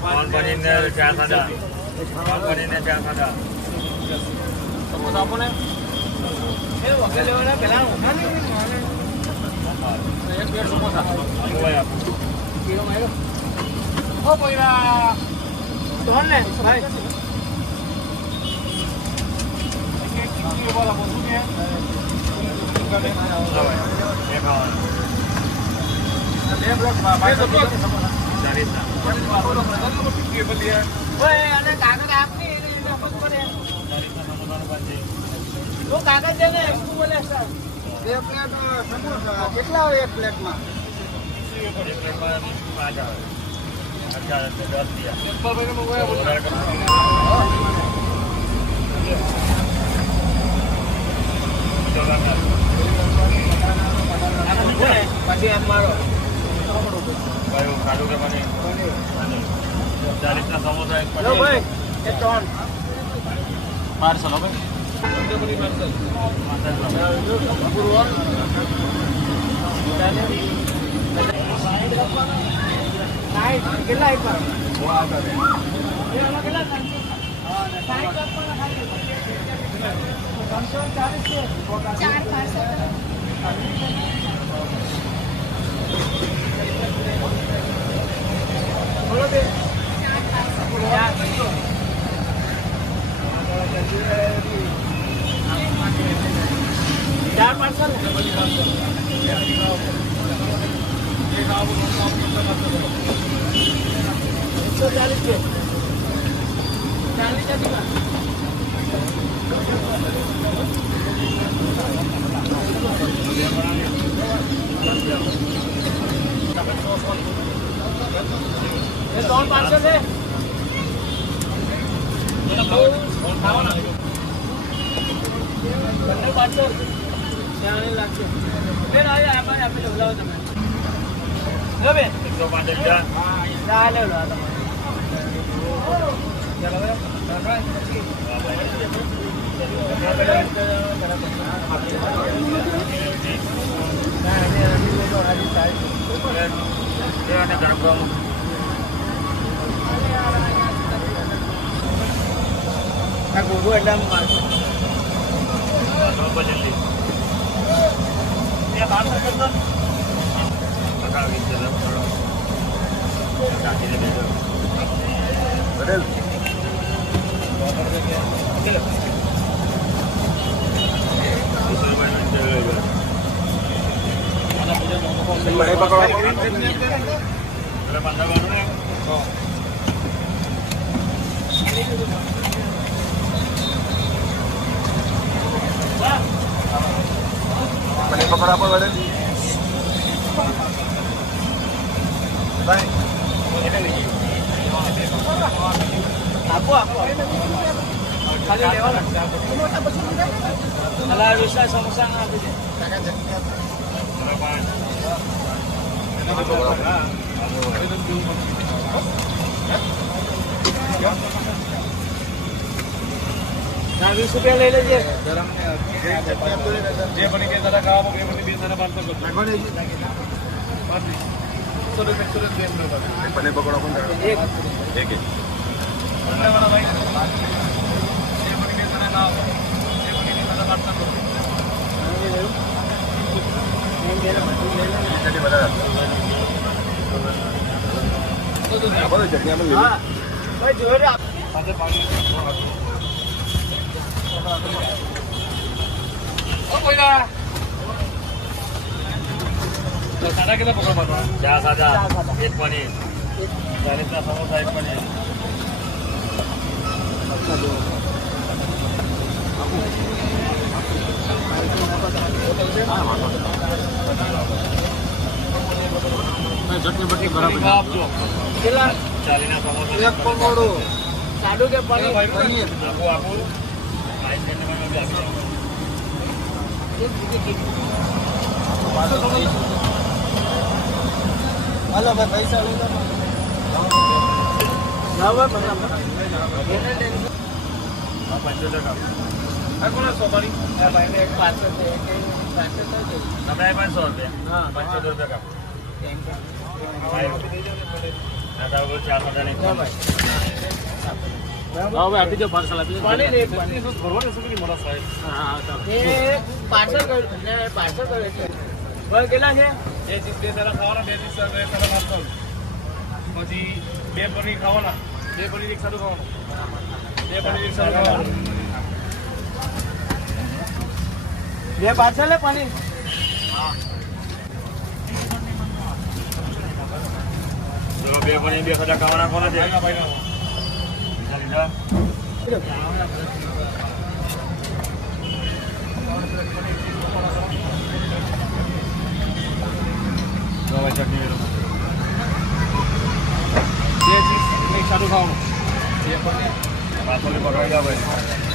કોણ બનીને ચા સાદા કોણ બનીને ચા સાદા સમોસા આપો ને એક પ્લેટ સમોસા ઓ પોઈરા ધોન ને ભાઈ એક વાળા બોલું કે બે બ્લોક ભાઈ તો બ્લોક સમોસા અને કાગળ આપની કાગળ છે ને બોલે સર 2 પ્લેટ સમોસા કેટલા હોય એક પ્લેટમાં એક પ્લેટમાં 5 આવે 10 પછી એમ મારો ભાઈ ખાધું કે મને 40 ના સમોસા એક પડે ભાઈ એક ટોન પાર્સલ હવે કેટલા એક ચાર પાર્સલ 140 के 40 का ये कौन पार्सल है બંને પાર્સલ ત્યાં લાગશે ફેર આયા આપણે બોલાવો તમે લે બે 105 જા લે લો તમે ચાલો બે આ ગોગો એડમ મારજો જલ્દી ये बात कर दो बता के चलो थोड़ा काटी दे दो बदल अकेले दूसरे बार में चलेगा बड़े पकड़ो अरे बंदा कौन है बड़े पकड़ा पर बड़े भाई आपको खाली लेवाना मला विषय समोसा आपी दे ना 20 रुपया ले लीजिए गरम जे बनी के जरा खाओ के बनी 20 जरा बात कर नाखो नहीं बात नहीं चलो गेम में पहले पकड़ो अपन एक बनने वाला भाई जे बनी के जरा खाओ जे बनी के जरा बात कर ले चलिए बता तो बोलो चटनी में हां भाई जोर आप साथे पानी ओ कोइला तो सादा कितना पकड़ पाता क्या सादा एक पनीर 40 का समोसा एक पनीर अच्छा दो मैं चटनी बटनी बराबर आप जो केला 40 ना समोसा एक पकोड़ो साडू के पनीर आपको आपको आइस करने में भी आगे हेलो भाई पैसा लो ना भाई मतलब हां 75 का है कौन 100 वाली है भाई ने एक 500 दे के 500 दे ना भाई 500 रुपए हां 75 रुपए का હવે આપી દો પાર્સલ આપી દો ભરવાનું શું મોટા સાહેબ પાર્સલ કર્યું એટલે કેટલા છે બે ચીજ બે તારા ખાવાના બે ચીજ તારા નાસ્તો પછી બે પનીર ખાવાના બે પનીર એક સારું ખાવાનું બે પનીર એક સારું ખાવાનું બે પાર્સલ હે પાણી બે પનીર બે ખાતા ખાવાના કોને છે ભાઈ ચટણી બે ચીજ એક સારું ખાવાનું બે પનીર ભાઈ